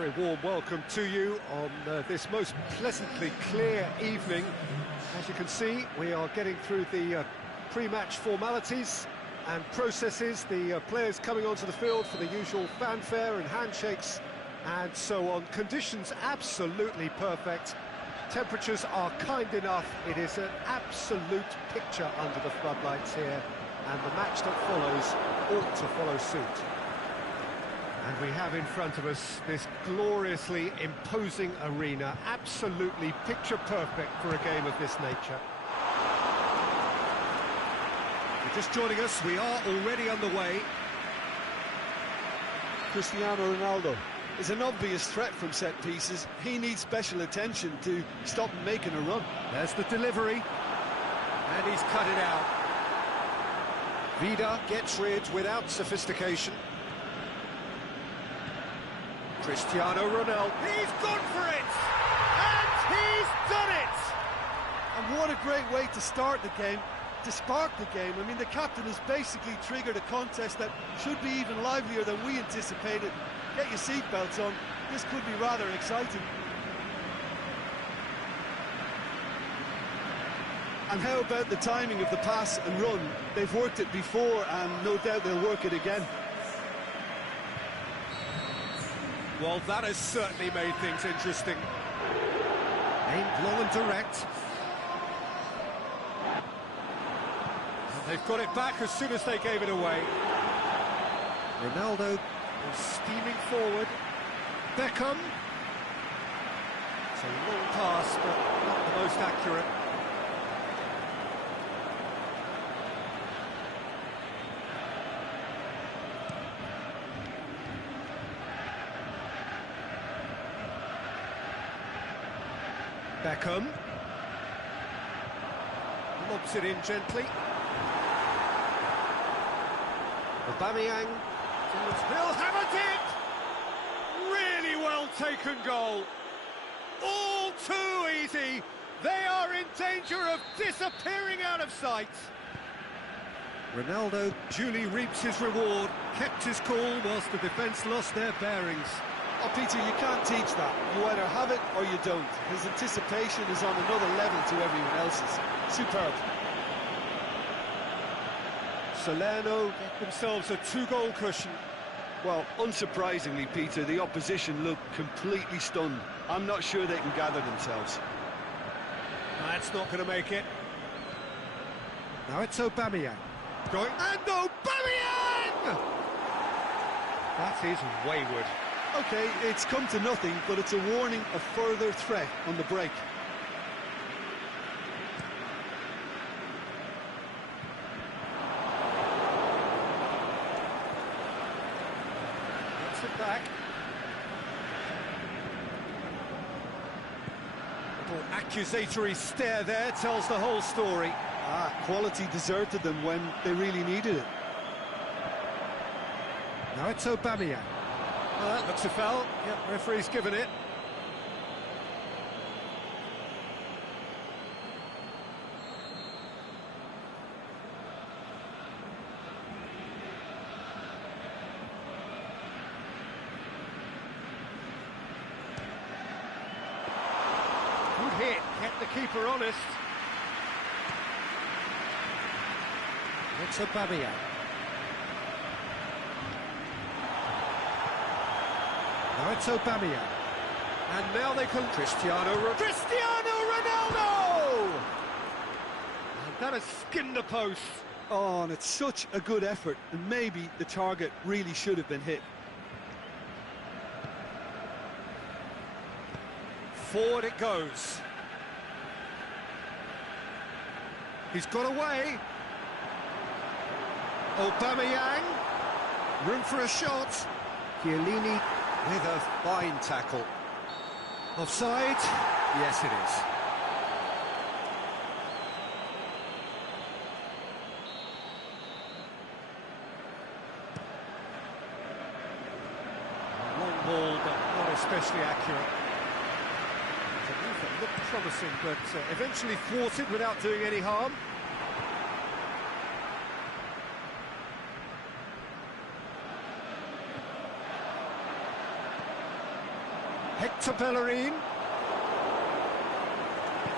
Very warm welcome to you on this most pleasantly clear evening. As you can see, we are getting through the pre-match formalities and processes, the players coming onto the field for the usual fanfare and handshakes and so on. Conditions absolutely perfect. Temperatures are kind enough. It is an absolute picture under the floodlights here, and the match that follows ought to follow suit. And we have in front of us this gloriously imposing arena, absolutely picture perfect for a game of this nature. If you're just joining us, we are already underway. Cristiano Ronaldo is an obvious threat from set pieces. He needs special attention to stop him making a run. There's the delivery, and he's cut it out. Vida gets rid without sophistication. Cristiano Ronaldo, he's gone for it! And he's done it! And what a great way to start the game, to spark the game. I mean, the captain has basically triggered a contest that should be even livelier than we anticipated. Get your seatbelts on, this could be rather exciting. And how about the timing of the pass and run? They've worked it before and no doubt they'll work it again. Well, that has certainly made things interesting. Aimed long and direct. And they've got it back as soon as they gave it away. Ronaldo is steaming forward. Beckham. It's a long pass, but not the most accurate. Beckham lobs it in gently. Aubameyang, he'll hammer it! Really well taken goal. All too easy. They are in danger of disappearing out of sight. Ronaldo duly reaps his reward, kept his cool whilst the defence lost their bearings. Oh, Peter, you can't teach that. You either have it or you don't. His anticipation is on another level to everyone else's. Superb. Salerno get themselves a two-goal cushion. Well, unsurprisingly, Peter, the opposition look completely stunned. I'm not sure they can gather themselves. That's not going to make it. Now it's Aubameyang. Going, and Aubameyang! That is wayward. OK, it's come to nothing, but it's a warning of further threat on the break. Gets it back. Little accusatory stare there tells the whole story. Quality deserted them when they really needed it. Now it's Aubameyang. Well, that looks a foul. Yep, referee's given it. Good hit, kept the keeper honest. It's Aubameyang. Now it's Aubameyang. And now they can... Cristiano Ronaldo! And that has skinned the post. Oh, and it's such a good effort, and maybe the target really should have been hit. Forward it goes. He's got away. Aubameyang. Room for a shot. Chiellini with a fine tackle. Offside? Yes, it is. A long ball, but not especially accurate. It's a move that looked promising, but eventually thwarted without doing any harm. to Bellerin.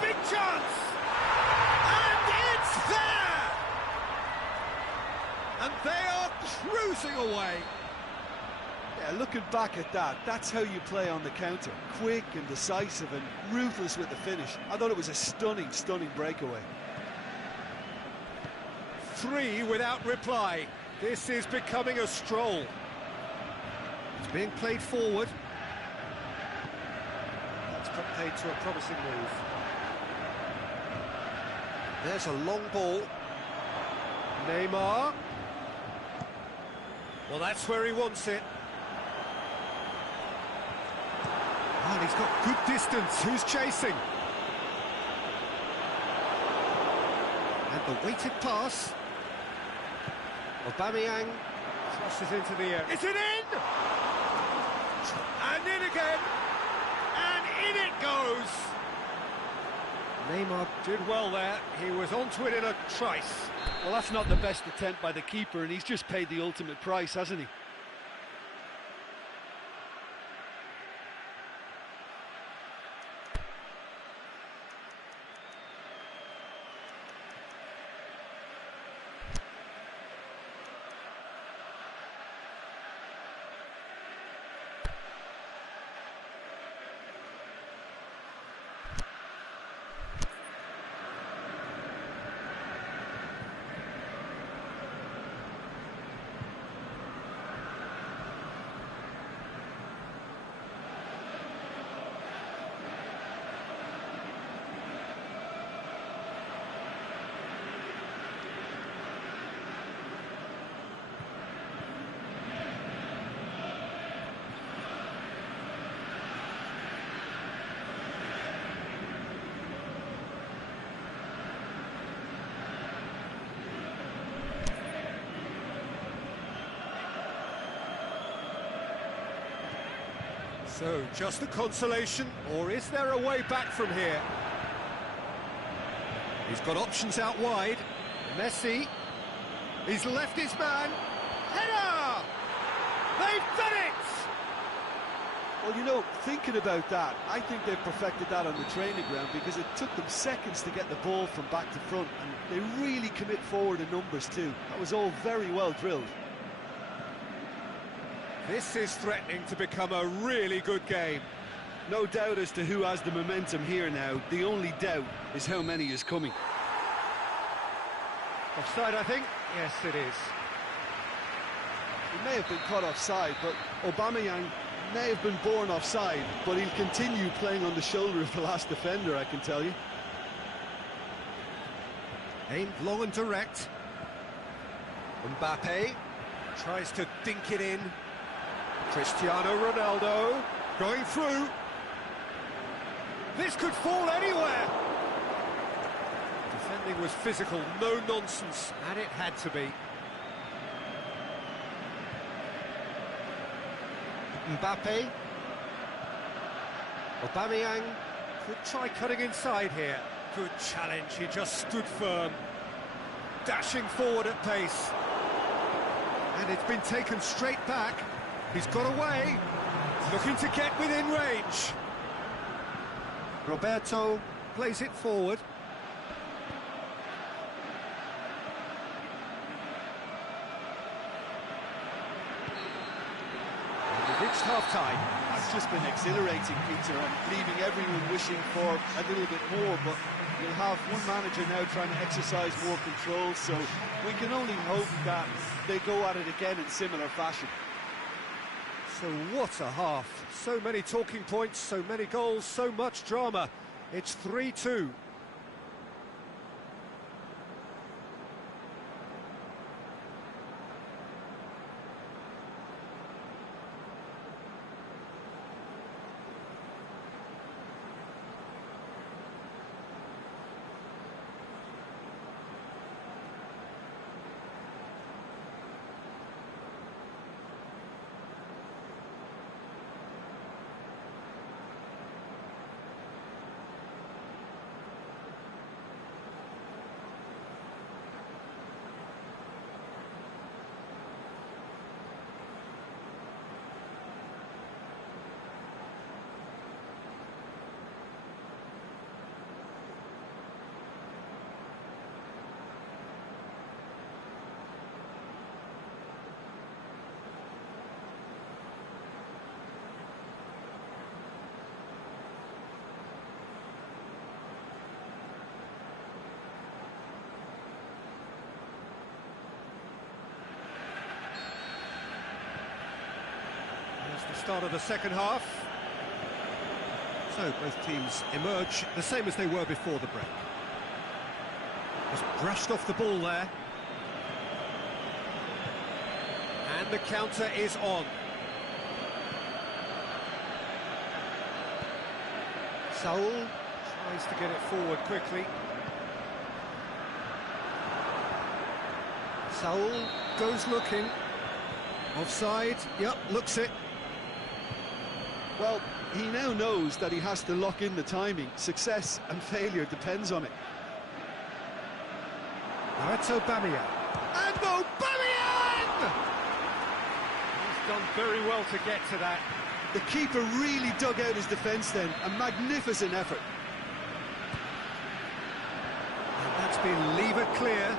Big chance! And it's there! And they are cruising away. Yeah, looking back at that, that's how you play on the counter. Quick and decisive and ruthless with the finish. I thought it was a stunning, stunning breakaway. 3 without reply. This is becoming a stroll. It's being played forward. That's played to a promising move. There's a long ball. Neymar. Well, that's where he wants it. And he's got good distance. Who's chasing? And the weighted pass. Aubameyang crosses into the air. Is it in? And in again. And in it goes. Neymar did well there. He was onto it in a trice. Well, that's not the best attempt by the keeper, and he's just paid the ultimate price, hasn't he? So, just a consolation, or is there a way back from here? He's got options out wide. Messi. He's left his man. Header! They've done it! Well, you know, thinking about that, I think they've perfected that on the training ground because it took them seconds to get the ball from back to front, and they really commit forward in numbers too. That was all very well drilled. This is threatening to become a really good game. No doubt as to who has the momentum here now. The only doubt is how many is coming. Offside, I think? Yes, it is. He may have been caught offside, but Aubameyang may have been born offside, but he'll continue playing on the shoulder of the last defender, I can tell you. Aimed long and direct. Mbappe tries to dink it in. Cristiano Ronaldo going through. This could fall anywhere. Defending was physical, no nonsense, and it had to be. Mbappe. Aubameyang could try cutting inside here. Good challenge, he just stood firm. Dashing forward at pace. And it's been taken straight back. He's got away, looking to get within range. Roberto plays it forward. And we've reached half-time. It's just been exhilarating, Peter, and leaving everyone wishing for a little bit more, but you'll have one manager now trying to exercise more control, so we can only hope that they go at it again in similar fashion. So what a half. So many talking points, so many goals, so much drama. It's 3-2. start of the second half. So both teams emerge the same as they were before the break. Just brushed off the ball there. And the counter is on. Saul tries to get it forward quickly. Saul goes looking. Offside, yep, looks it. Well, he now knows that he has to lock in the timing. Success and failure depends on it. Now it's Aubameyang. And Aubameyang! He's done very well to get to that. The keeper really dug out his defence then. A magnificent effort. And that's been levered clear.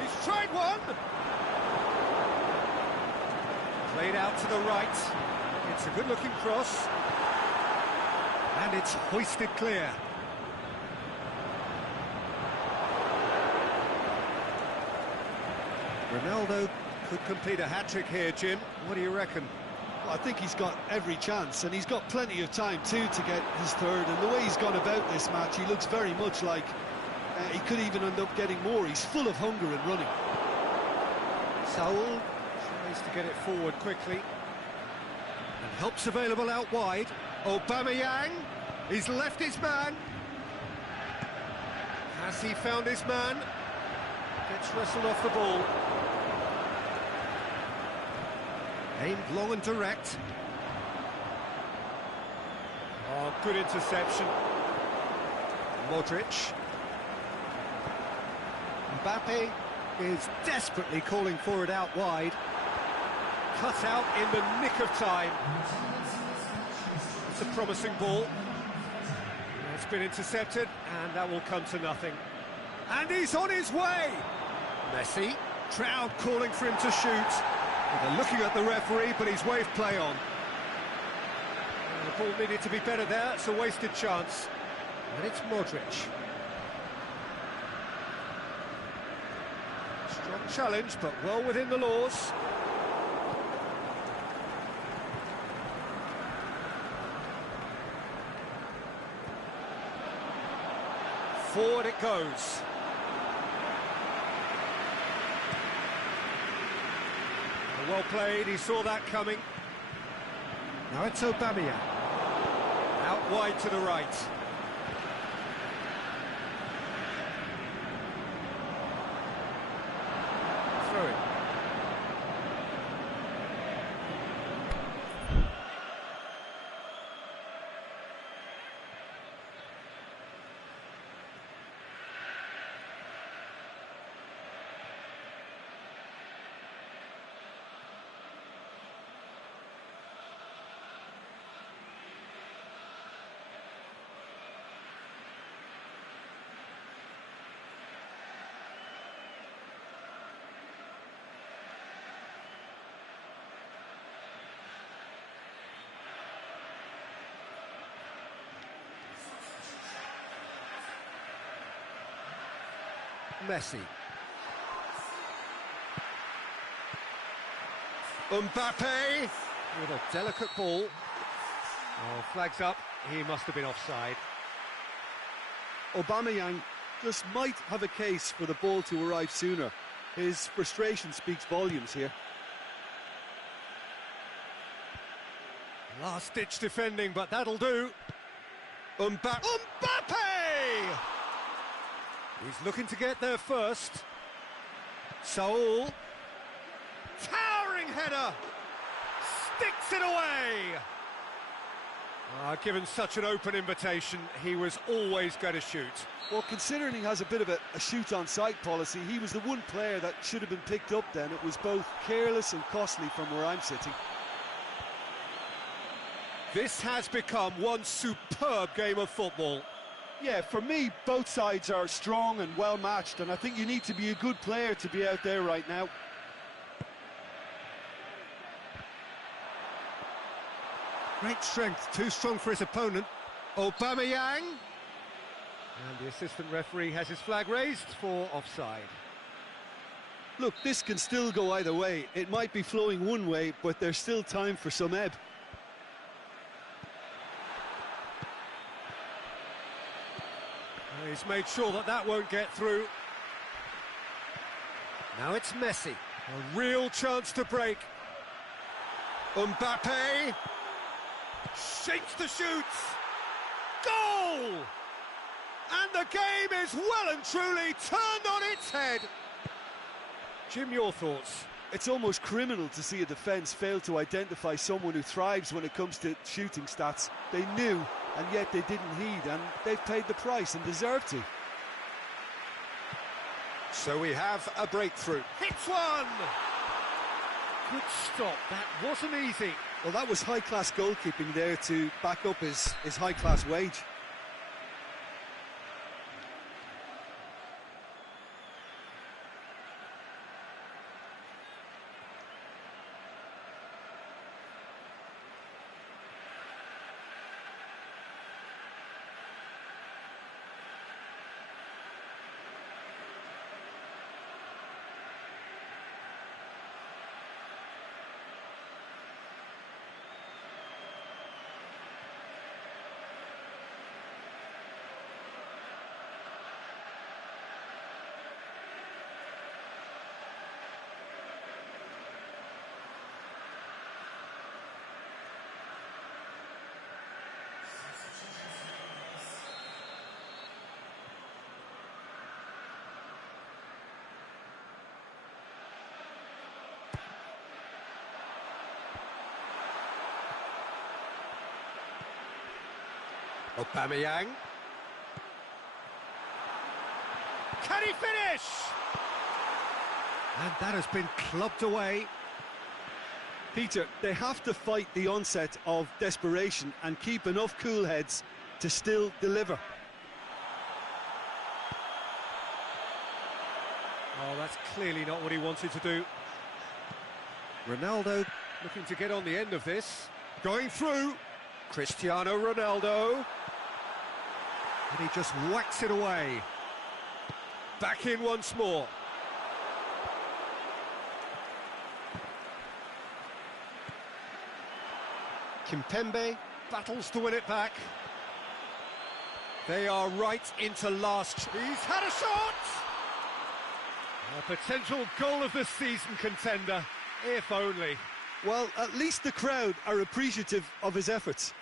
He's tried one! Played out to the right. It's a good-looking cross. And it's hoisted clear. Ronaldo could complete a hat-trick here, Jim. What do you reckon? Well, I think he's got every chance, and he's got plenty of time too to get his third. And the way he's gone about this match, he looks very much like he could even end up getting more. He's full of hunger and running. Saul tries to get it forward quickly. And help's available out wide. Aubameyang, he's left his man. Has he found his man? Gets wrestled off the ball. Aimed long and direct. Oh, good interception. Modric. Mbappe is desperately calling for it out wide. Cut out in the nick of time. It's a promising ball. It's been intercepted, and that will come to nothing. And he's on his way! Messi, crowd calling for him to shoot. They're looking at the referee, but he's waved play on. And the ball needed to be better there, it's a wasted chance. And it's Modric. Strong challenge, but well within the laws. Forward it goes. Well played, he saw that coming. Now it's Aubameyang. Out wide to the right. Throw it. Messi. Mbappe with a delicate ball. Oh, flags up. He must have been offside. Aubameyang just might have a case for the ball to arrive sooner. His frustration speaks volumes here. Last-ditch defending, but that'll do. Mbappe! He's looking to get there first. Saul. Towering header! Sticks it away! Given such an open invitation, he was always going to shoot. Well, considering he has a bit of a shoot-on-sight policy, he was the one player that should have been picked up then. It was both careless and costly from where I'm sitting. This has become one superb game of football. Yeah, for me, both sides are strong and well-matched, and I think you need to be a good player to be out there right now. Great strength, too strong for his opponent. Aubameyang. And the assistant referee has his flag raised for offside. Look, this can still go either way. It might be flowing one way, but there's still time for some ebb. He's made sure that that won't get through. Now it's Messi. A real chance to break. Mbappe. Shapes the shoots. Goal! And the game is well and truly turned on its head. Jim, your thoughts? It's almost criminal to see a defence fail to identify someone who thrives when it comes to shooting stats. They knew, and yet they didn't heed, and they've paid the price and deserve to. So we have a breakthrough. Hits one! Good stop, that wasn't easy. Well, that was high-class goalkeeping there to back up his high-class wage. Aubameyang. Can he finish? And that has been clubbed away. Peter, they have to fight the onset of desperation and keep enough cool heads to still deliver. Oh, that's clearly not what he wanted to do. Ronaldo looking to get on the end of this. Going through. Cristiano Ronaldo. And he just whacks it away. Back in once more. Kimpembe battles to win it back. They are right into last. He's had a shot! A potential goal of the season contender, if only. Well, at least the crowd are appreciative of his efforts.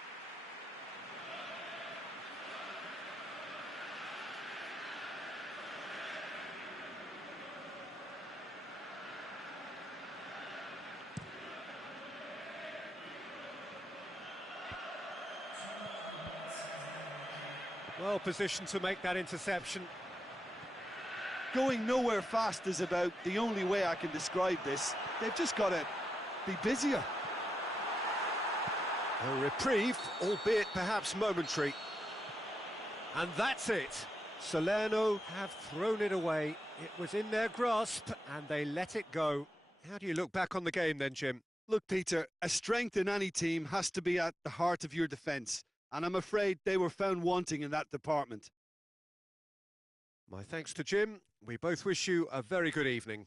Well positioned to make that interception. Going nowhere fast is about the only way I can describe this. They've just got to be busier. A reprieve, albeit perhaps momentary. And that's it. Salerno have thrown it away. It was in their grasp and they let it go. How do you look back on the game then, Jim? Look, Peter, a strength in any team has to be at the heart of your defence. And I'm afraid they were found wanting in that department. My thanks to Jim. We both wish you a very good evening.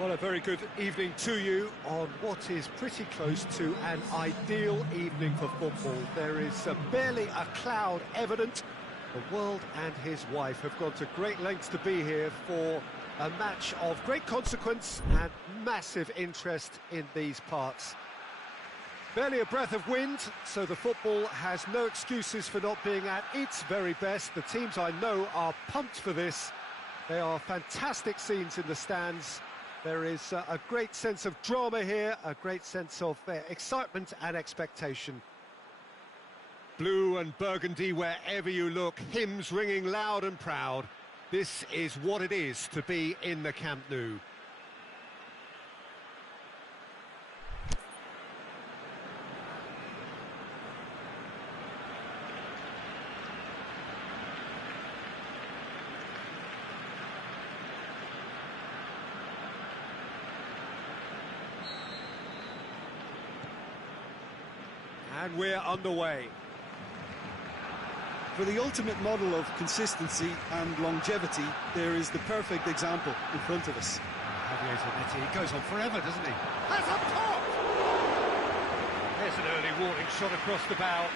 Well, a very good evening to you on what is pretty close to an ideal evening for football. There is barely a cloud evident. The world and his wife have gone to great lengths to be here for a match of great consequence and massive interest in these parts. Barely a breath of wind, so the football has no excuses for not being at its very best. The teams I know are pumped for this. They are fantastic scenes in the stands. There is a great sense of drama here, a great sense of excitement and expectation. Blue and burgundy wherever you look, hymns ringing loud and proud. This is what it is to be in the Camp Nou. And we're underway. For the ultimate model of consistency and longevity, there is the perfect example in front of us. He goes on forever, doesn't he? Has a pop! There's an early warning shot across the bow.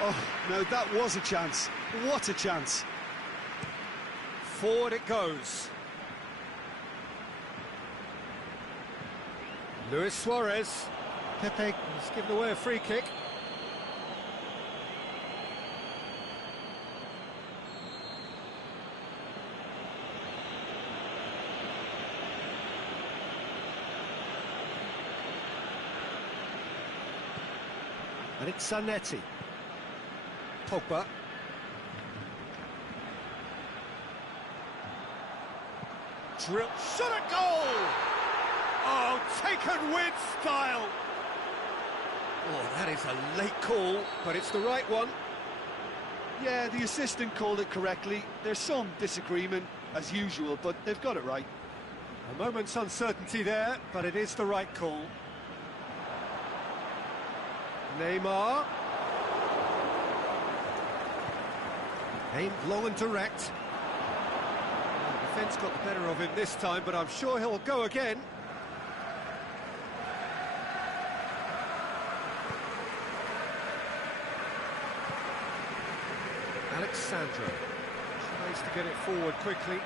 Oh, no, that was a chance. What a chance. Forward it goes. Luis Suarez. Pepe has given away a free kick. And it's Zanetti. Pogba. Drill. Shot at goal! Oh, taken with style! Oh, that is a late call, but it's the right one. Yeah, the assistant called it correctly. There's some disagreement, as usual, but they've got it right. A moment's uncertainty there, but it is the right call. Neymar. Aimed long and direct. The defence got the better of him this time, but I'm sure he'll go again. Alexandro tries to get it forward quickly.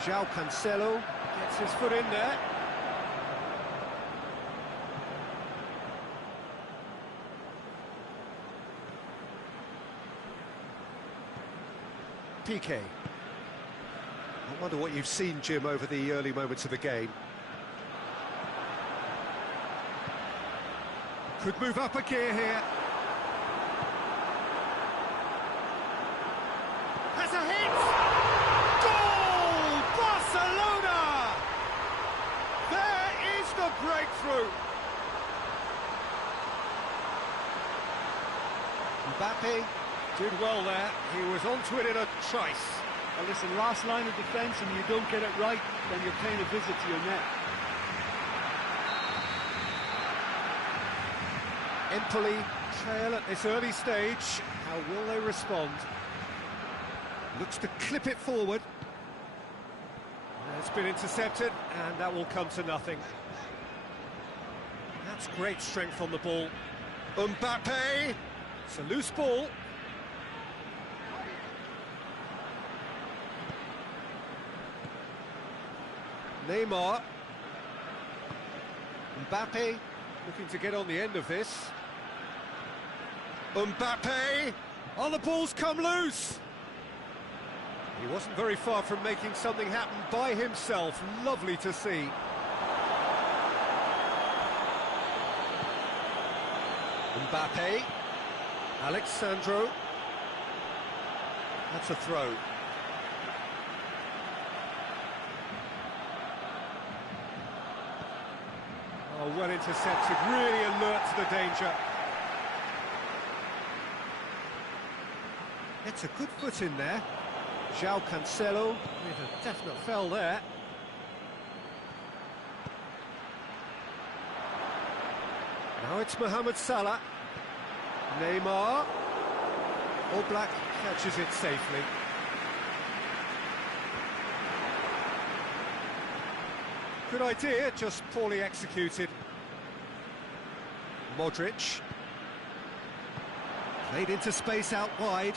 João Cancelo gets his foot in there. Piqué. I wonder what you've seen, Jim, over the early moments of the game. Could move up a gear here. Has a hit! Goal! Barcelona! There is the breakthrough! Mbappe did well there. He was onto it in a trice. Well, listen, last line of defence, and you don't get it right, then you're paying a visit to your net. Empoli trail at this early stage. How will they respond? Looks to clip it forward. It's been intercepted, and that will come to nothing. That's great strength on the ball. Mbappe! It's a loose ball. Neymar. Mbappe looking to get on the end of this. Mbappe! Oh, the ball's come loose! He wasn't very far from making something happen by himself. Lovely to see. Mbappe. Alexandro. That's a throw. Oh, well intercepted, really alert to the danger. It's a good foot in there. João Cancelo with a definite foul there. Now it's Mohamed Salah. Neymar. Oblak catches it safely. Good idea, just poorly executed. Modric. Played into space out wide.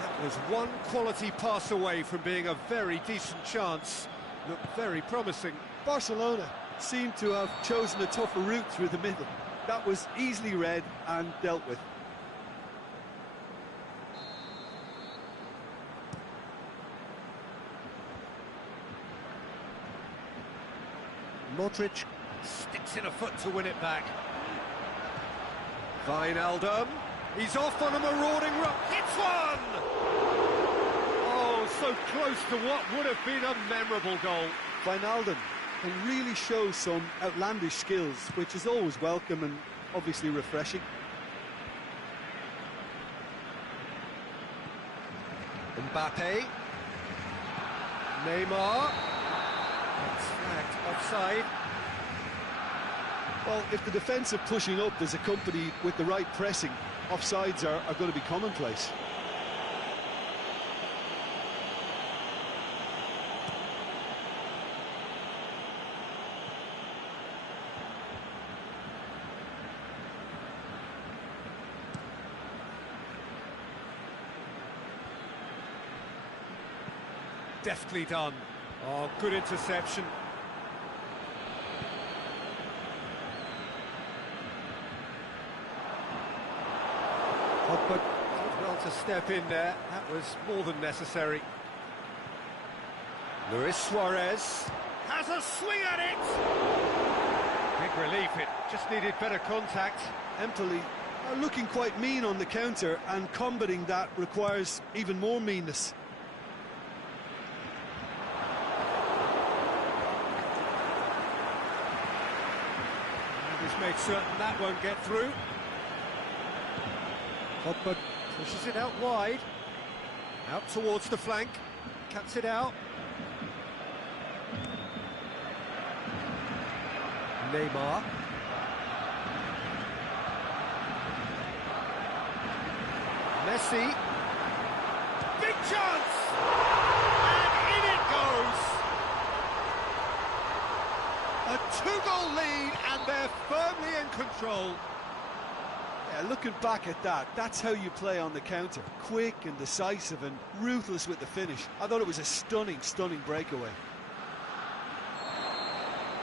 That was one quality pass away from being a very decent chance. Looked very promising. Barcelona seem to have chosen a tougher route through the middle. That was easily read and dealt with. Modric sticks in a foot to win it back. Wijnaldum, he's off on a marauding run, hits one! Oh, so close to what would have been a memorable goal. Wijnaldum can really show some outlandish skills, which is always welcome and obviously refreshing. Mbappe. Neymar. It's flagged offside. Well, if the defensive pushing up is accompanied with the right pressing, offsides are going to be commonplace. Deftly done. Oh, good interception. But did well to step in there. That was more than necessary. Luis Suarez has a swing at it. Big relief, it just needed better contact. Empoli are looking quite mean on the counter, and combating that requires even more meanness. He's made certain that won't get through. Pogba pushes it out wide. Out towards the flank. Cuts it out. Neymar. Messi. Big chance! And in it goes! A two-goal lead, and they're firmly in control. Yeah, looking back at that, that's how you play on the counter. Quick and decisive and ruthless with the finish. I thought it was a stunning, stunning breakaway.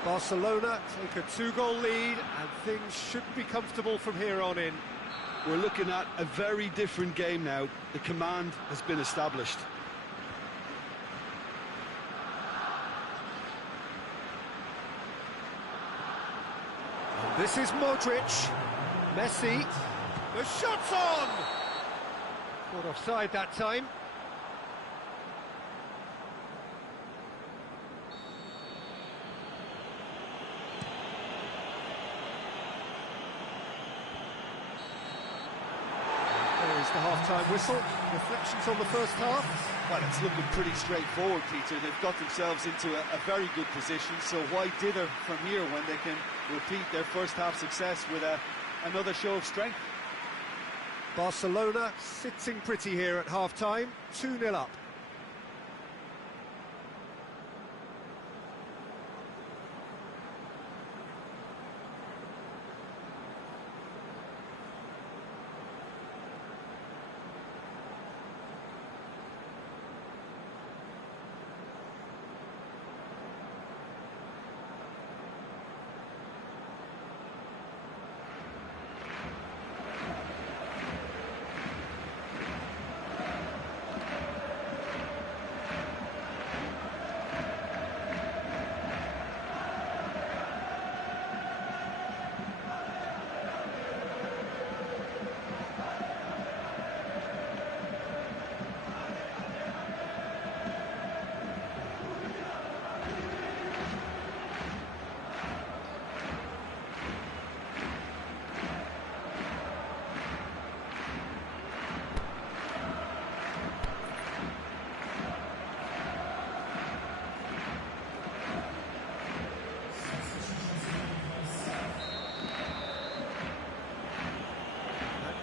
Barcelona take a two-goal lead, and things should be comfortable from here on in. We're looking at a very different game now. The command has been established. This is Modric. Messi. The shot's on! Caught offside that time. There is the half-time whistle. Reflections on the first half. Well, it's looking pretty straightforward, Peter. They've got themselves into a very good position, so why dither from here when they can repeat their first half success with another show of strength? Barcelona sitting pretty here at half-time, 2-0 up.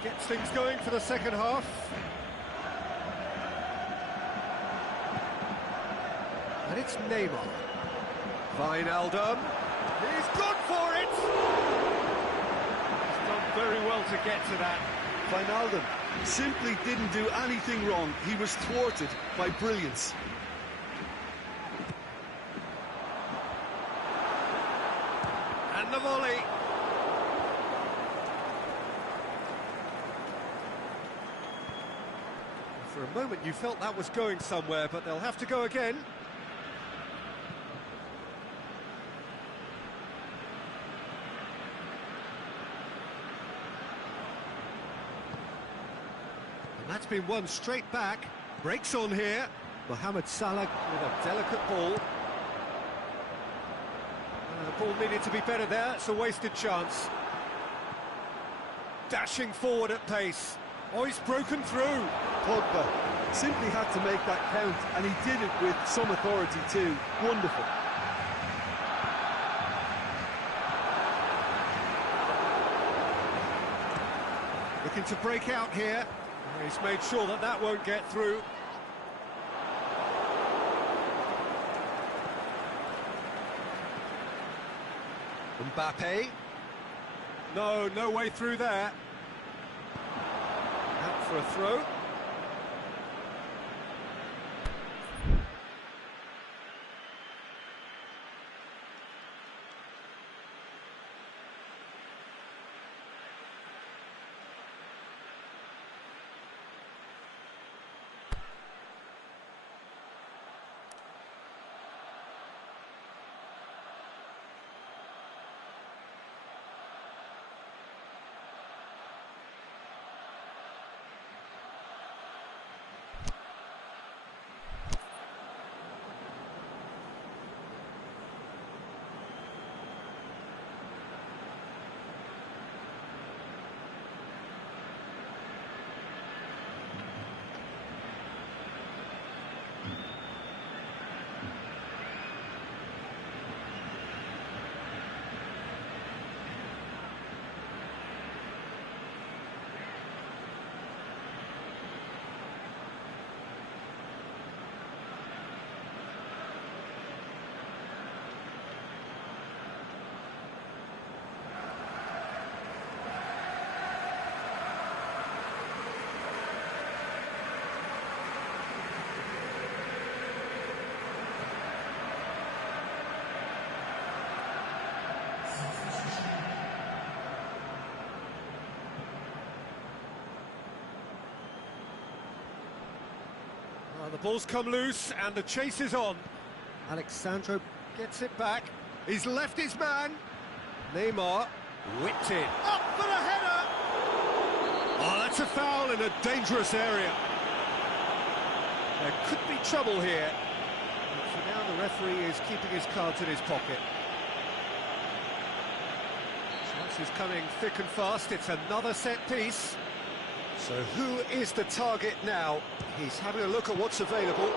Gets things going for the second half. And it's Neymar. Wijnaldum. He's gone for it! He's done very well to get to that. Wijnaldum simply didn't do anything wrong. He was thwarted by brilliance. And the volley. For a moment you felt that was going somewhere, but they'll have to go again. And that's been won straight back. Breaks on here. Mohamed Salah with a delicate ball. The ball needed to be better there. It's a wasted chance. Dashing forward at pace. Oh, he's broken through. Pogba simply had to make that count, and he did it with some authority too. Wonderful. Looking to break out here. He's made sure that that won't get through. Mbappe. No way through there. Out for a throw. The ball's come loose and the chase is on. Alexandro gets it back. He's left his man. Neymar whipped in. Up for the header! Oh, that's a foul in a dangerous area. There could be trouble here. But for now, the referee is keeping his cards in his pocket. Chance is coming thick and fast. It's another set piece. So who is the target now? He's having a look at what's available.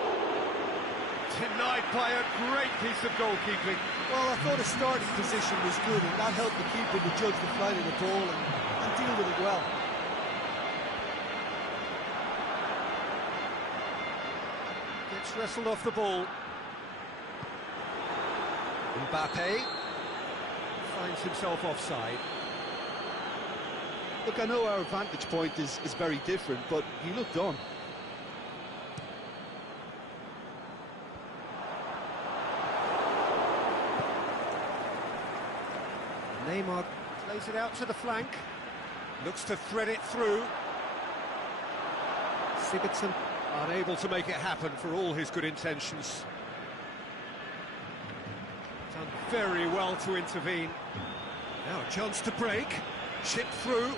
Denied by a great piece of goalkeeping. Well, I thought his starting position was good, and that helped the keeper to judge the flight of the ball and deal with it well. Gets wrestled off the ball. Mbappe finds himself offside. Look, I know our vantage point is very different, but he looked on. Neymar plays it out to the flank. Looks to thread it through. Sigurdsson unable to make it happen for all his good intentions. Done very well to intervene. Now a chance to break. Chip through.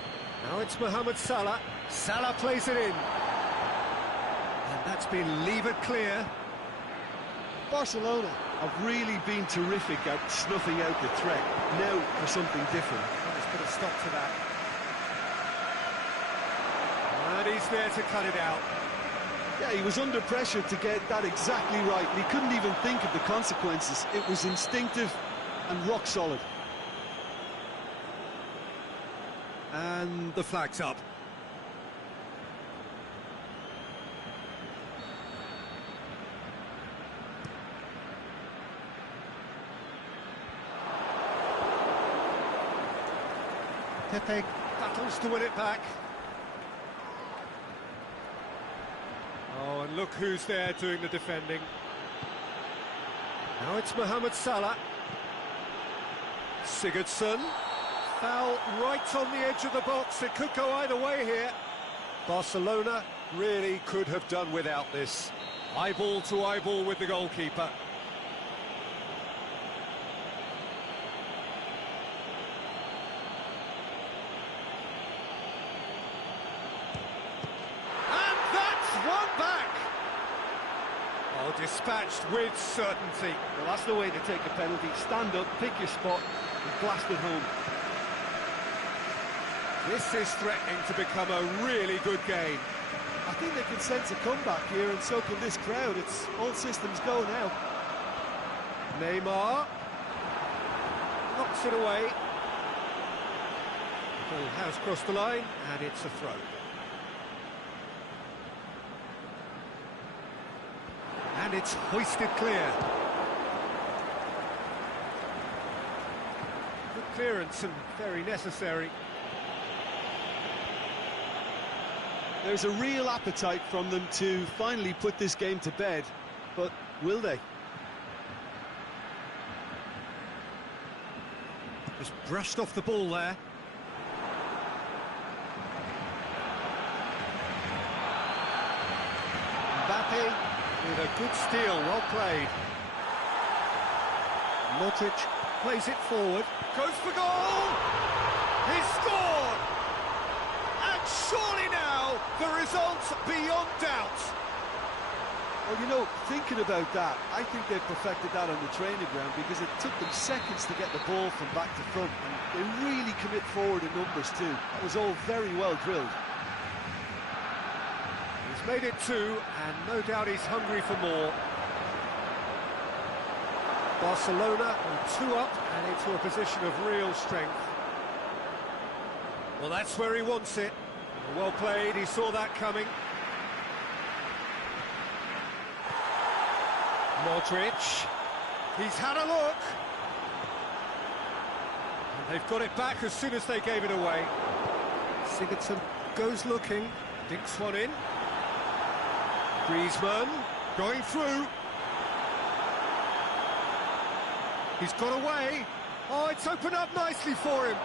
Now it's Mohamed Salah. Salah plays it in. And that's been levered clear. Barcelona have really been terrific at snuffing out the threat. Now for something different. Let's put a stop to that. And he's there to cut it out. Yeah, he was under pressure to get that exactly right. And he couldn't even think of the consequences. It was instinctive and rock solid. And the flag's up. Pepe battles to win it back. Oh, and look who's there doing the defending. Now it's Mohamed Salah. Sigurdsson. Foul right on the edge of the box. It could go either way here. Barcelona really could have done without this. Eyeball to eyeball with the goalkeeper. And that's one back. Oh, dispatched with certainty. Well, that's the way to take a penalty. Stand up, pick your spot, and blast it home. This is threatening to become a really good game. I think they can sense a comeback here, and so can this crowd. It's all systems go now. Neymar knocks it away. Ball has crossed the line, and it's a throw. And it's hoisted clear. Good clearance and very necessary. There's a real appetite from them to finally put this game to bed, but will they? Just brushed off the ball there. Mbappe with a good steal, well played. Modric plays it forward, goes for goal! He's scored! And surely now the result's beyond doubt. Well, you know, thinking about that, I think they've perfected that on the training ground because it took them seconds to get the ball from back to front, and they really commit forward in numbers too. That was all very well drilled. He's made it 2, and no doubt he's hungry for more. Barcelona are 2 up and into a position of real strength. Well, that's where he wants it. Well played, he saw that coming. Modric, he's had a look. And they've got it back as soon as they gave it away. Sigurdsson goes looking, dinks one in. Griezmann going through. He's got away. Oh, it's opened up nicely for him.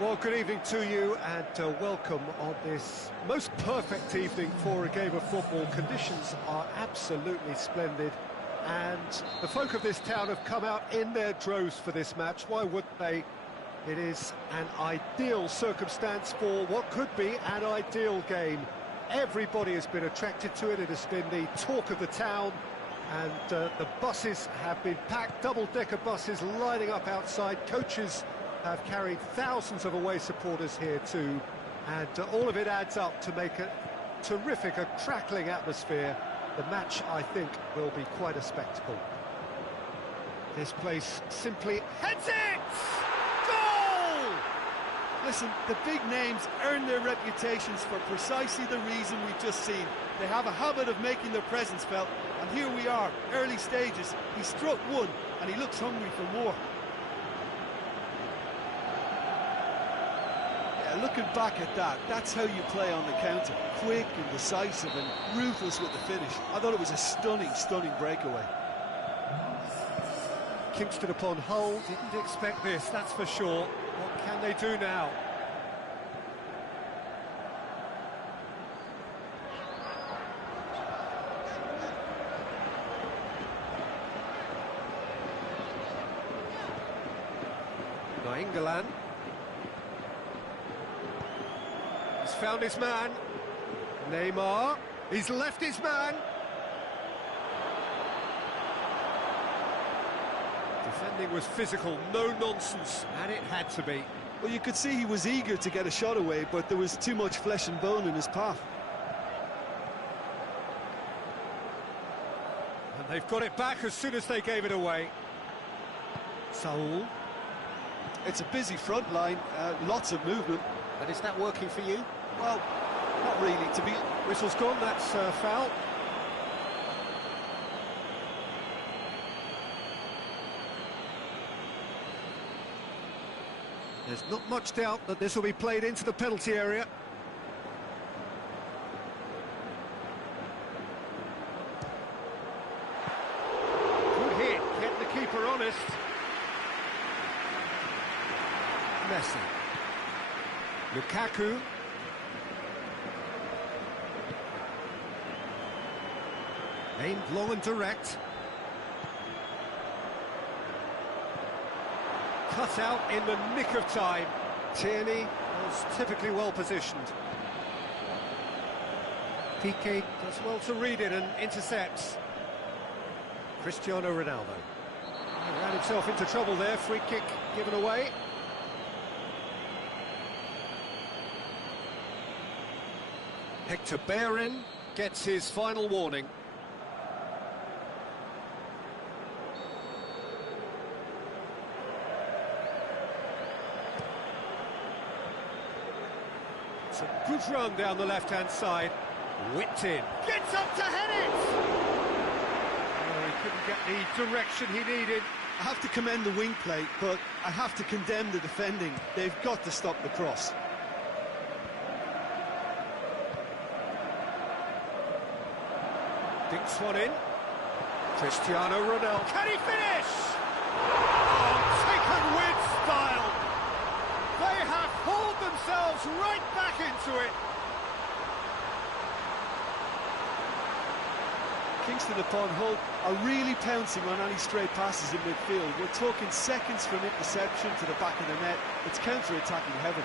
Well, good evening to you and welcome on this most perfect evening for a game of football. Conditions are absolutely splendid and the folk of this town have come out in their droves for this match. Why wouldn't they? It is an ideal circumstance for what could be an ideal game. Everybody has been attracted to it. It has been the talk of the town and the buses have been packed, double-decker buses lining up outside. Coaches have carried thousands of away supporters here too, and all of it adds up to make a terrific, a crackling atmosphere. The match, I think, will be quite a spectacle. This place simply heads it! Goal! Listen, the big names earn their reputations for precisely the reason we've just seen. They have a habit of making their presence felt, and here we are, early stages. He struck one, and he looks hungry for more. Looking back at that, that's how you play on the counter. Quick and decisive and ruthless with the finish. I thought it was a stunning, stunning breakaway. Kingston upon Hull didn't expect this, that's for sure. What can they do now? Nainggolan. He's found his man. Neymar. He's left his man. Defending was physical, no nonsense, and it had to be. Well, you could see he was eager to get a shot away, but there was too much flesh and bone in his path. And they've got it back as soon as they gave it away. Saul. It's a busy front line, lots of movement. And is that working for you? Well, not really. To be Whistle's gone, that's foul. There's not much doubt that this will be played into the penalty area. Good hit, kept the keeper honest. Messi. Lukaku. Aimed long and direct. Cut out in the nick of time. Tierney was typically well positioned. Piqué does well to read it and intercepts. Cristiano Ronaldo. He ran himself into trouble there, free kick given away. Hector Bellerin gets his final warning. It's a good run down the left-hand side. Whipped in. Gets up to head it! Oh, he couldn't get the direction he needed. I have to commend the wing play, but I have to condemn the defending. They've got to stop the cross. Dinks one in. Cristiano Ronaldo. Can he finish? Oh, taken with style. They have hauled themselves right back into it. Kingston upon Hull are really pouncing on any stray passes in midfield. We're talking seconds from interception to the back of the net. It's counter-attacking heaven.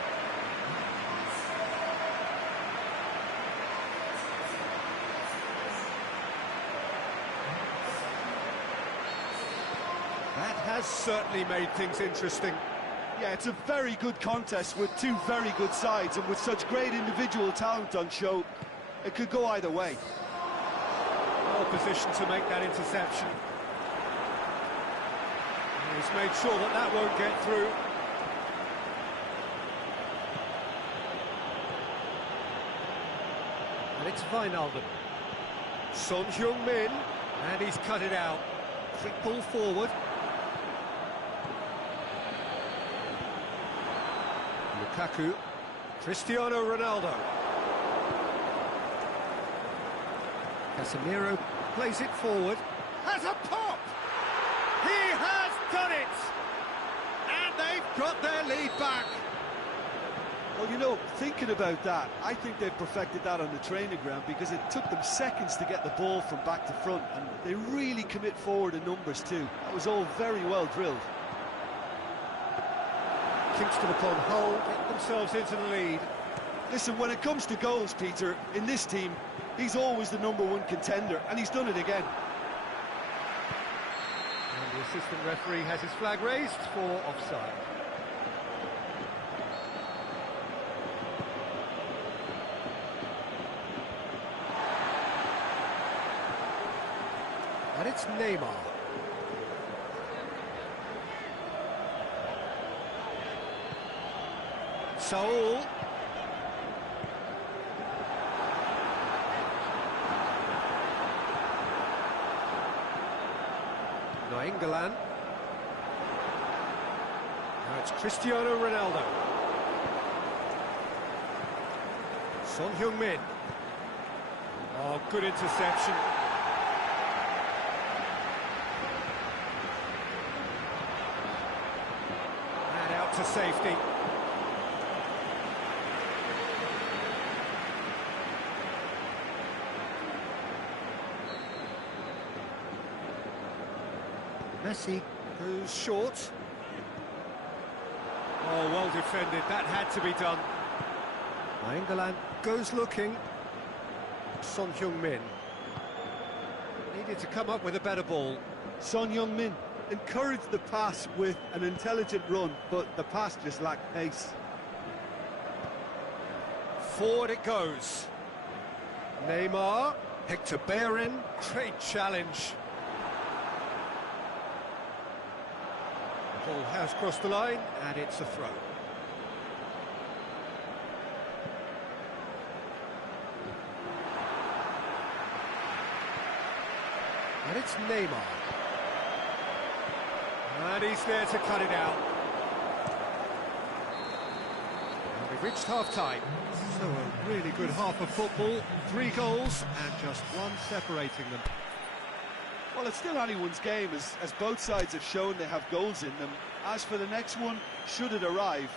That has certainly made things interesting. Yeah, it's a very good contest with two very good sides, and with such great individual talent on show, it could go either way. Well positioned to make that interception. He's made sure that that won't get through. And it's Wijnaldum. Son Heung-min, and he's cut it out. Quick ball forward. Lukaku, Cristiano Ronaldo. Casemiro plays it forward. Has a pop! He has done it! And they've got their lead back. Well, you know, thinking about that, I think they've perfected that on the training ground because it took them seconds to get the ball from back to front, and they really commit forward in numbers too. That was all very well drilled. Kingston upon Hull get themselves into the lead. Listen, when it comes to goals, Peter, in this team, he's always the #1 contender, and he's done it again. And the assistant referee has his flag raised for offside. And it's Neymar. Saul. England. Now it's Cristiano Ronaldo. Son Heung-min. Oh, good interception. And out to safety. Messi goes short. Oh, well defended. That had to be done. England goes looking. Son Heung-min needed to come up with a better ball. Son Heung-min encouraged the pass with an intelligent run, but the pass just lacked pace. Forward it goes. Neymar, Hector Bellerin, great challenge. Ball has crossed the line, and it's a throw. And it's Neymar. And he's there to cut it out. And we've reached half-time. So a really good half of football. 3 goals, and just one separating them. Well, it's still anyone's game, as both sides have shown they have goals in them. As for the next one, should it arrive,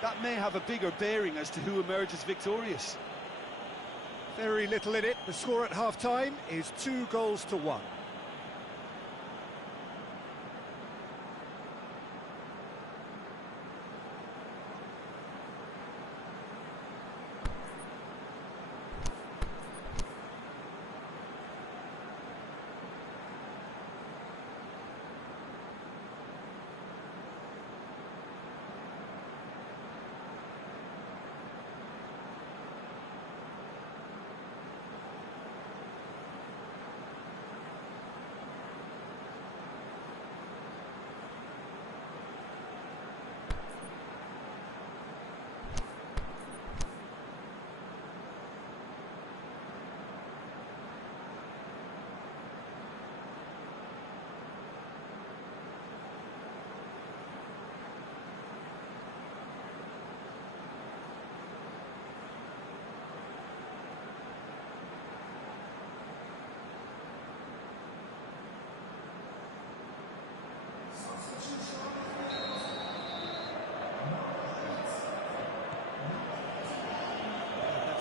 that may have a bigger bearing as to who emerges victorious. Very little in it. The score at half-time is 2 goals to 1.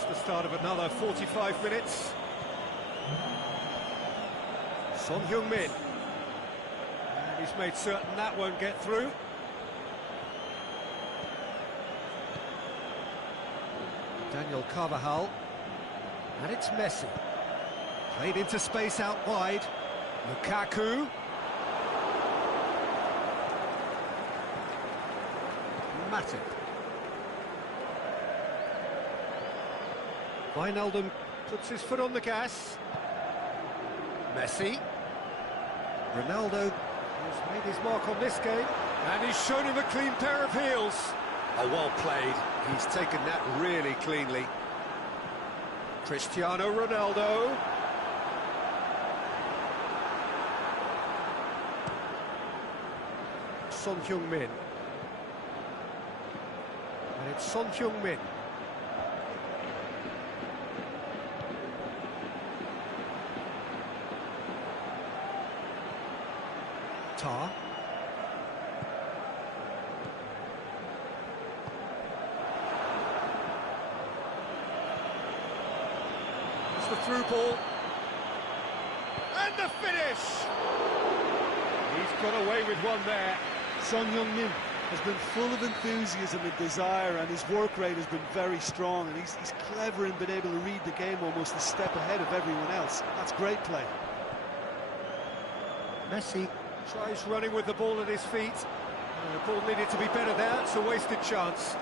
The start of another 45 minutes. Son Heung-min. And he's made certain that won't get through. Daniel Carvajal. And it's Messi. Played into space out wide. Lukaku. Matip. Wijnaldum puts his foot on the gas. Messi. Ronaldo has made his mark on this game, and he's shown him a clean pair of heels. Oh, well played. He's taken that really cleanly. Cristiano Ronaldo. Son Heung-min. And it's Son Heung-min. the through ball. And the finish! He's got away with one there. Son Heung-min has been full of enthusiasm and desire, and his work rate has been very strong, and he's clever in being able to read the game almost a step ahead of everyone else. That's great play. Messi tries running with the ball at his feet. The ball needed to be better there. It's a wasted chance.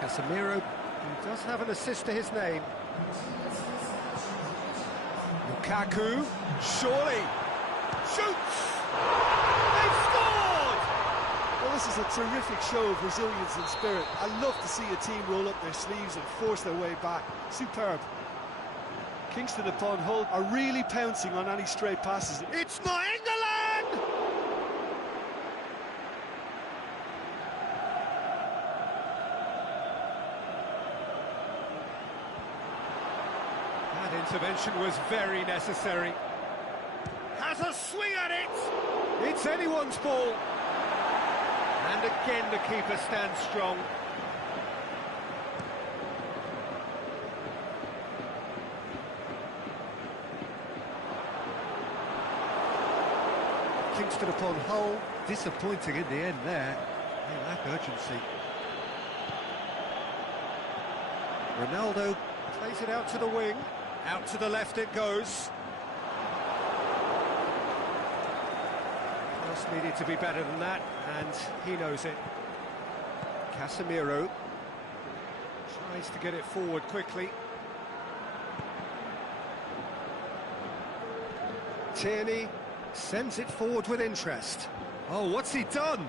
Casemiro, who does have an assist to his name. Lukaku, surely, shoots! They've scored! Well, this is a terrific show of resilience and spirit. I love to see a team roll up their sleeves and force their way back. Superb. Kingston upon Hull are really pouncing on any stray passes. It's not England! That intervention was very necessary. Has a swing at it! It's anyone's ball. And again the keeper stands strong. Kingston upon Hull, disappointing in the end there. They lack urgency. Ronaldo plays it out to the wing, out to the left it goes. Pass needed to be better than that, and he knows it. Casemiro tries to get it forward quickly. Tierney sends it forward with interest. Oh, what's he done?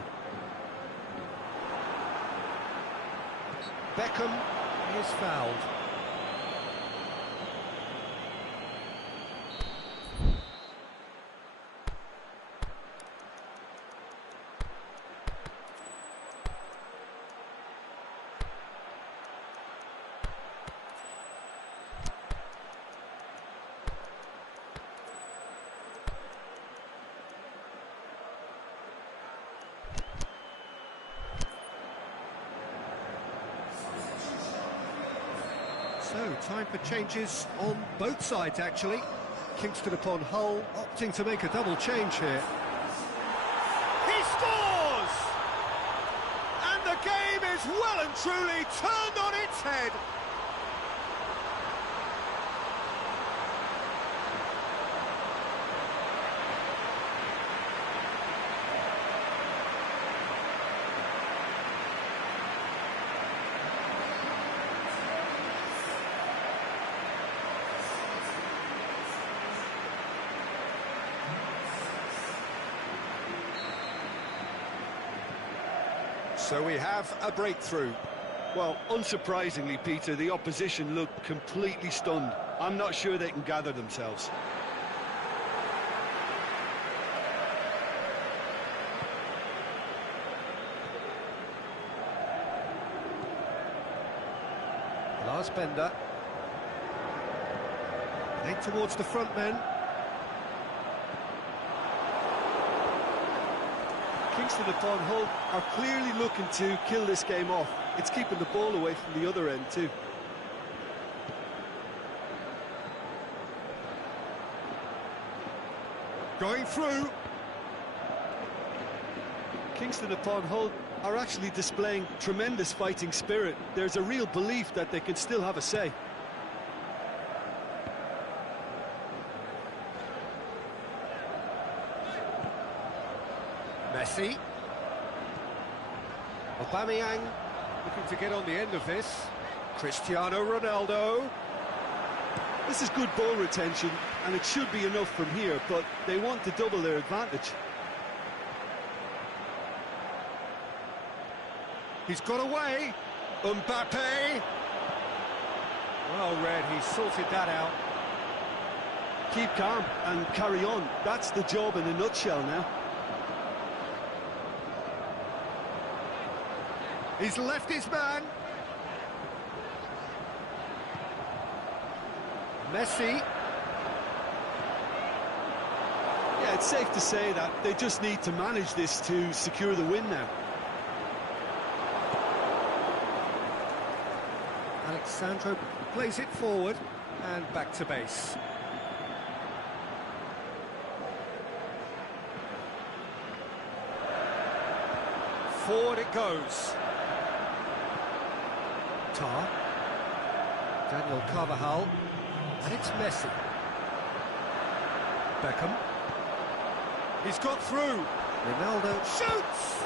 Beckham is fouled. So, time for changes on both sides, actually. Kingston upon Hull opting to make a double change here. He scores! And the game is well and truly turned on its head. So we have a breakthrough. Well, unsurprisingly, Peter, the opposition looked completely stunned. I'm not sure they can gather themselves. Lars Bender. Played towards the front men. Kingston upon Hull are clearly looking to kill this game off. It's keeping the ball away from the other end too. Going through. Kingston upon Hull are actually displaying tremendous fighting spirit. There's a real belief that they can still have a say. Messi. Aubameyang looking to get on the end of this. Cristiano Ronaldo. This is good ball retention, and it should be enough from here, but they want to double their advantage. He's got away. Mbappe. Well read, he sorted that out. Keep calm and carry on. That's the job in a nutshell now. He's left his man. Messi. Yeah, it's safe to say that they just need to manage this to secure the win now. Sandro plays it forward and back to base. Forward it goes. Tar. Daniel Carvajal. And it's Messi. Beckham. He's got through. Ronaldo shoots!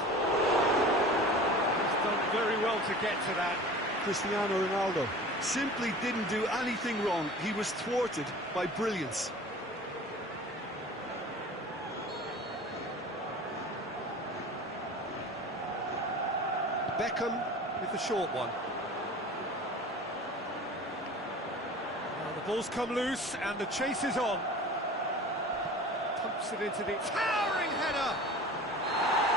He's done very well to get to that. Cristiano Ronaldo simply didn't do anything wrong. He was thwarted by brilliance. Beckham with the short one. Now the ball's come loose and the chase is on. Pumps it into the towering header.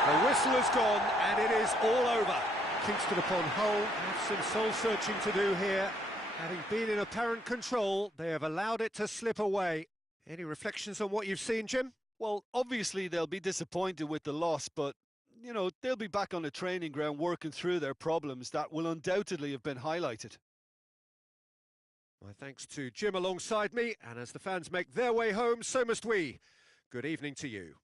The whistle has gone and it is all over. Kingston upon Hull have some soul-searching to do here. Having been in apparent control, they have allowed it to slip away. Any reflections on what you've seen, Jim? Well, obviously they'll be disappointed with the loss, but, you know, they'll be back on the training ground working through their problems that will undoubtedly have been highlighted. My thanks to Jim alongside me, and as the fans make their way home, so must we. Good evening to you.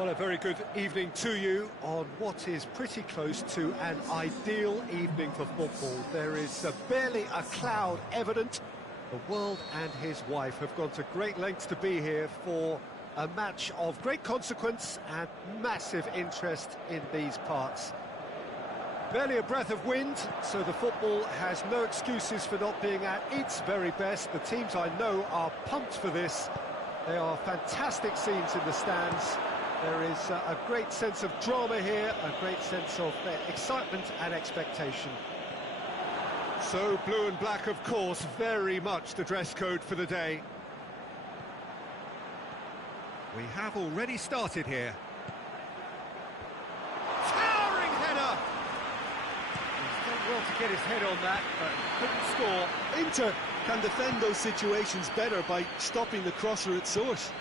Well, a very good evening to you on what is pretty close to an ideal evening for football. There is barely a cloud evident. The world and his wife have gone to great lengths to be here for a match of great consequence and massive interest in these parts. Barely a breath of wind, so the football has no excuses for not being at its very best. The teams I know are pumped for this. They are fantastic scenes in the stands. There is a great sense of drama here, a great sense of excitement and expectation. So blue and black, of course, very much the dress code for the day. We have already started here. Towering header! He's done well to get his head on that, but couldn't score. Inter can defend those situations better by stopping the crosser at source.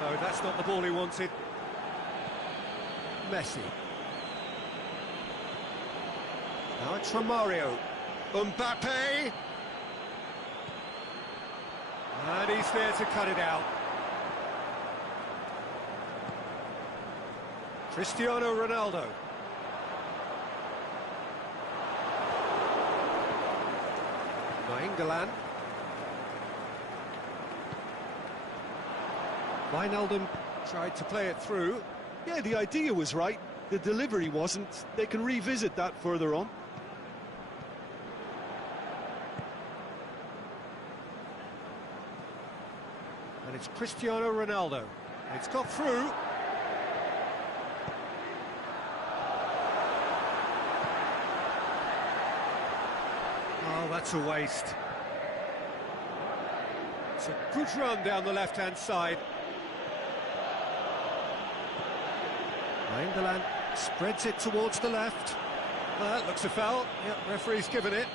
No, that's not the ball he wanted. Messi. Now it's Romario. Mbappe. And he's there to cut it out. Cristiano Ronaldo. Nainggolan. Wijnaldum tried to play it through. Yeah, the idea was right. The delivery wasn't. They can revisit that further on. And it's Cristiano Ronaldo. It's got through. Oh, that's a waste. It's a good run down the left-hand side. Nainggolan spreads it towards the left. That looks a foul. Yep, referee's given it.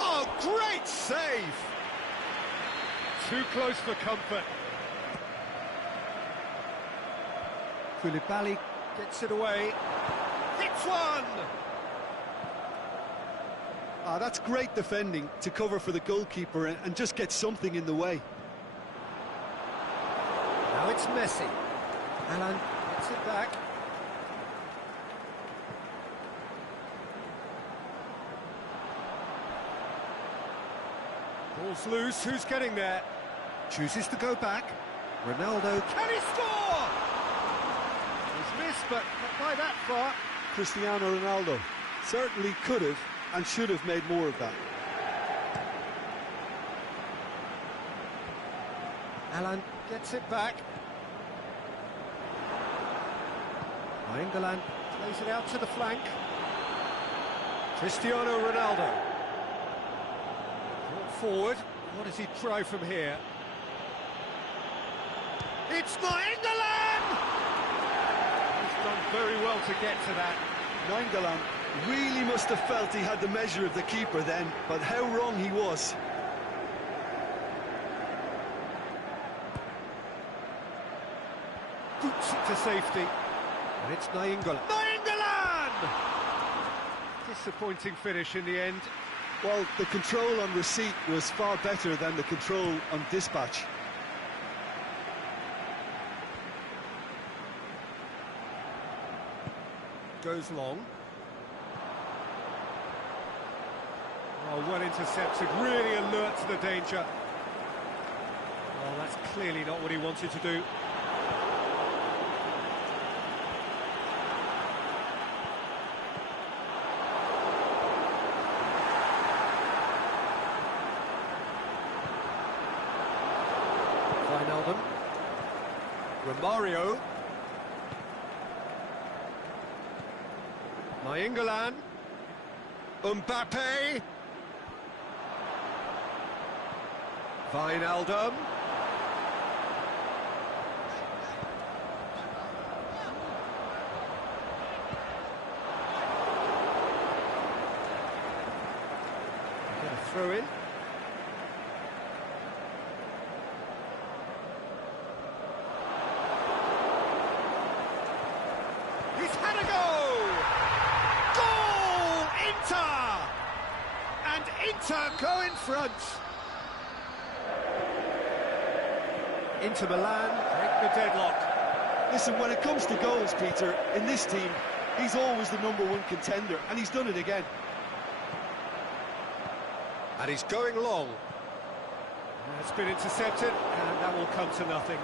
Oh, great save! Too close for comfort. Koulibaly gets it away. Hits one! That's great defending to cover for the goalkeeper and just get something in the way. Now it's Messi. Alan gets it back. Ball's loose, who's getting there? Chooses to go back. Ronaldo, can he score? He's missed, but not by that far. Cristiano Ronaldo certainly could have and should have made more of that. Alan gets it back. Nainggolan plays it out to the flank. Cristiano Ronaldo. Brought forward. What does he try from here? It's Nainggolan! He's done very well to get to that. Nainggolan really must have felt he had the measure of the keeper then, but how wrong he was. Boots it to safety. And it's Nainggolan. Nainggolan! Disappointing finish in the end. Well, the control on receipt was far better than the control on dispatch. Goes long. Oh, well intercepted, really alert to the danger. Well, that's clearly not what he wanted to do. Wijnaldum. Romario. Nainggolan. Mbappe. Wijnaldum. Get a throw in. He's had a go! Goal! Inter! And Inter go in front. Inter Milan break the deadlock. Listen, when it comes to goals, Peter, in this team, he's always the #1 contender, and he's done it again. And he's going long. It's been intercepted, and that will come to nothing.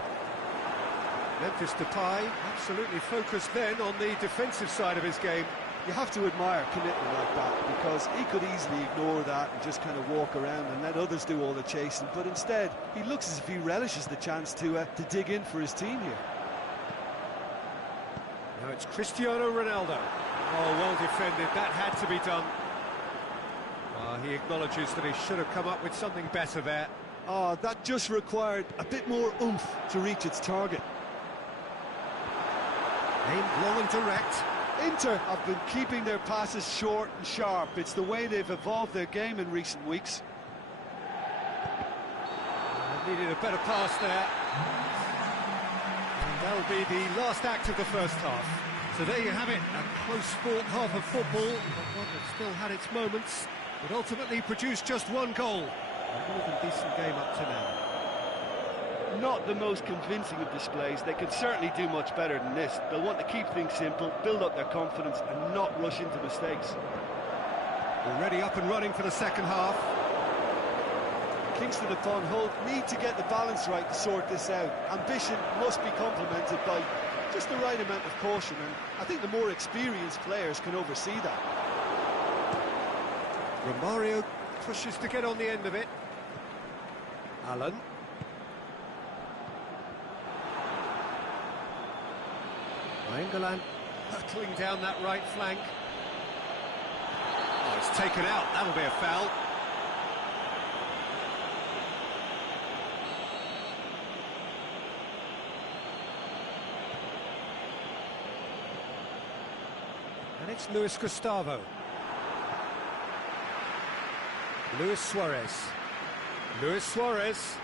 Memphis Depay absolutely focused then on the defensive side of his game. You have to admire commitment like that, because he could easily ignore that and just kind of walk around and let others do all the chasing, but instead, he looks as if he relishes the chance to dig in for his team here. Now it's Cristiano Ronaldo. Oh, well defended, that had to be done. He acknowledges that he should have come up with something better there. Oh, that just required a bit more oomph to reach its target. Aimed long and direct. Inter have been keeping their passes short and sharp. It's the way they've evolved their game in recent weeks. Needed a better pass there. And that'll be the last act of the first half. So there you have it, a close-fought half of football, but one that still had its moments, but ultimately produced just one goal. A more than decent game up to now. Not the most convincing of displays. They could certainly do much better than this. They'll want to keep things simple, build up their confidence and not rush into mistakes. Already up and running for the second half. Kingston upon Hull need to get the balance right to sort this out. Ambition must be complemented by just the right amount of caution, and I think the more experienced players can oversee that. Romario pushes to get on the end of it. Allen. England hurtling down that right flank. Oh, it's taken out. That'll be a foul. And it's Luis Gustavo. Luis Suarez. Luis Suarez.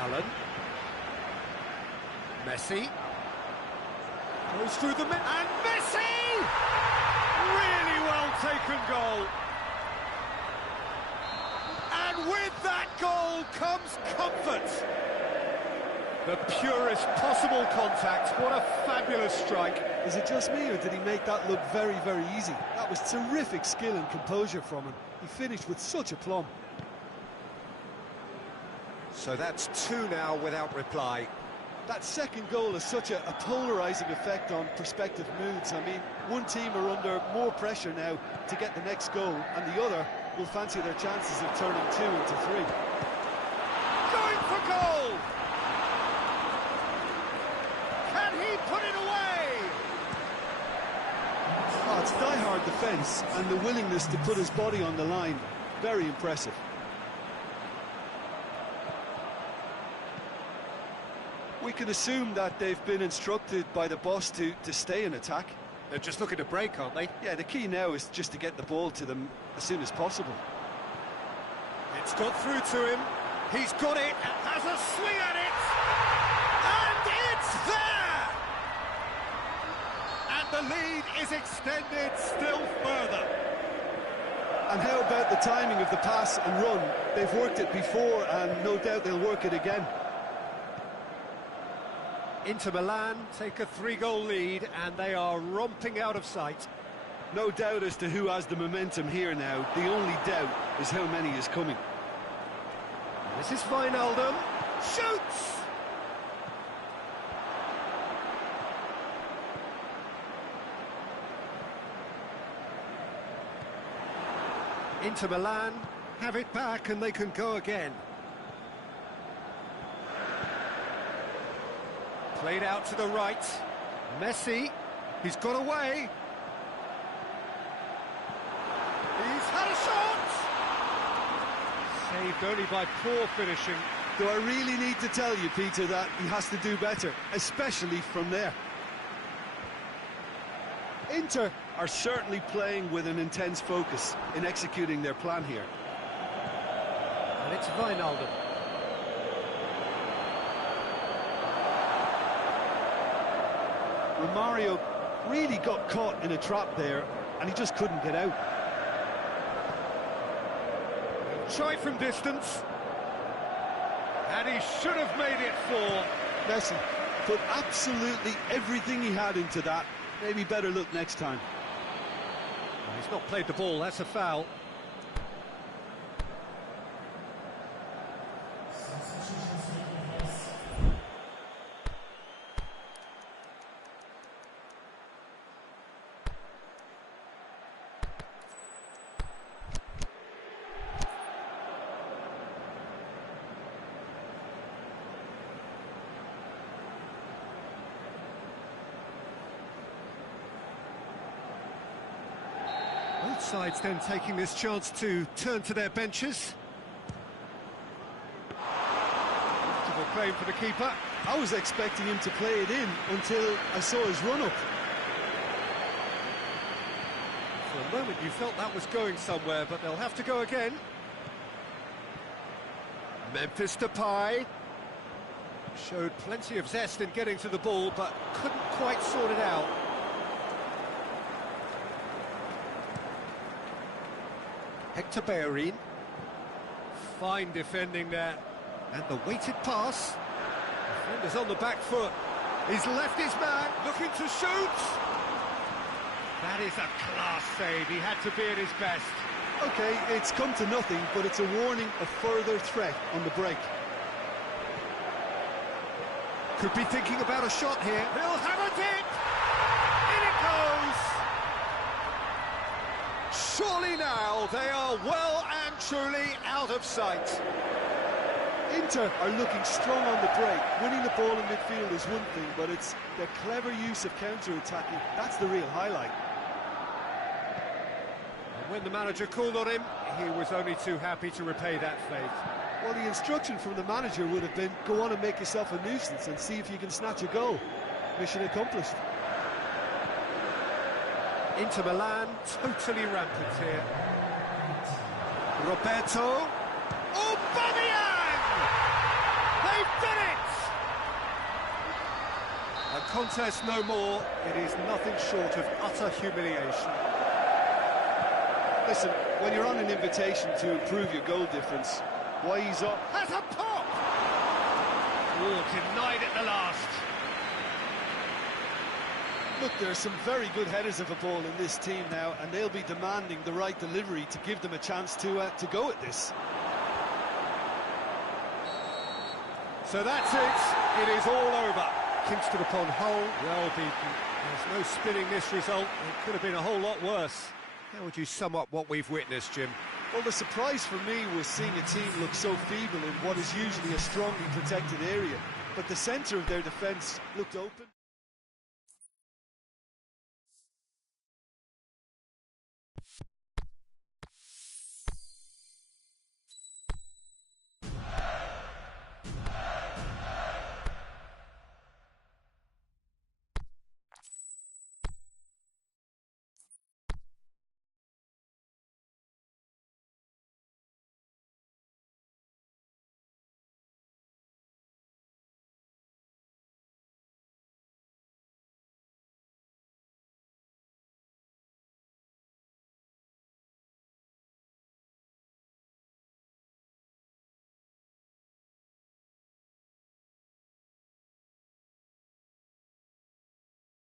Allen. Messi. Goes through the middle. And Messi! Really well taken goal. And with that goal comes comfort. The purest possible contact. What a fabulous strike. Is it just me, or did he make that look very, very easy? That was terrific skill and composure from him. He finished with such aplomb. So that's 2 now without reply. That second goal has such a polarising effect on prospective moods. I mean, one team are under more pressure now to get the next goal, and the other will fancy their chances of turning 2 into 3. Going for goal! Can he put it away? Oh, it's die-hard defence, and the willingness to put his body on the line. Very impressive. We can assume that they've been instructed by the boss to stay in attack. They're just looking to break, aren't they? Yeah, the key now is just to get the ball to them as soon as possible. It's got through to him. He's got it, has a swing at it, and it's there! And the lead is extended still further. And how about the timing of the pass and run? They've worked it before, and no doubt they'll work it again. Inter Milan take a 3-goal lead, and they are romping out of sight. No doubt as to who has the momentum here now. The only doubt is how many is coming. This is Wijnaldum. Shoots! Inter Milan have it back, and they can go again. Played out to the right. Messi, he's got away. He's had a shot! Saved only by poor finishing. Do I really need to tell you, Peter, that he has to do better, especially from there? Inter are certainly playing with an intense focus in executing their plan here. And it's Wijnaldum. Romario really got caught in a trap there, and he just couldn't get out. Try from distance. And he should have made it 4. Messi put absolutely everything he had into that. Maybe better look next time. Well, he's not played the ball, that's a foul. Both sides then taking this chance to turn to their benches. Comfortable claim for the keeper. I was expecting him to play it in until I saw his run-up. For a moment you felt that was going somewhere, but they'll have to go again. Memphis Depay showed plenty of zest in getting to the ball, but couldn't quite sort it out. Hector Bellerin. Fine defending there. And the weighted pass. Defender's on the back foot. He's left his man, looking to shoot. That is a class save. He had to be at his best. Okay, it's come to nothing, but it's a warning of further threat on the break. Could be thinking about a shot here. He'll have it in! In it goes! Surely now they are well and truly out of sight. Inter are looking strong on the break. Winning the ball in midfield is one thing, but it's their clever use of counter-attacking. That's the real highlight. And when the manager called on him, he was only too happy to repay that faith. Well, the instruction from the manager would have been, go on and make yourself a nuisance and see if you can snatch a goal. Mission accomplished. Inter Milan, totally rampant here. Roberto. Aubameyang! They've done it! A contest no more. It is nothing short of utter humiliation. Listen, when you're on an invitation to improve your goal difference, why he's up? Has a pop! Oh, denied at the last. Look, there are some very good headers of a ball in this team now, and they'll be demanding the right delivery to give them a chance to go at this. So that's it. It is all over. Kingston upon Hull, well beaten. There's no spinning this result. It could have been a whole lot worse. How would you sum up what we've witnessed, Jim? Well, the surprise for me was seeing a team look so feeble in what is usually a strongly protected area. But the centre of their defence looked open.